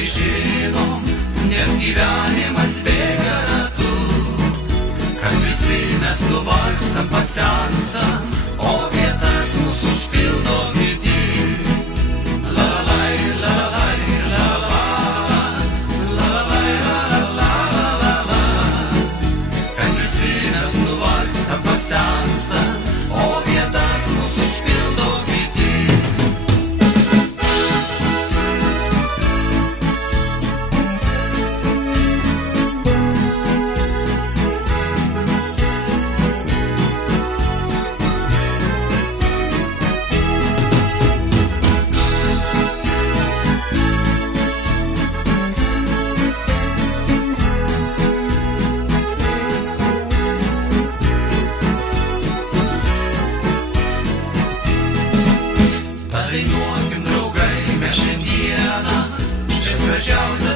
gerai žinom, nes gyvenimas bėga ratu, kad visi mes nuvargstam, pasenstam, o vietas mūsų užpildo kiti. La la la la la la la la la la la, kad visi mes nuvargstam, pasenstam, o vietas mūsų užpildo kiti. Padainuokim, draugai, mes šiandieną, šis gražiausias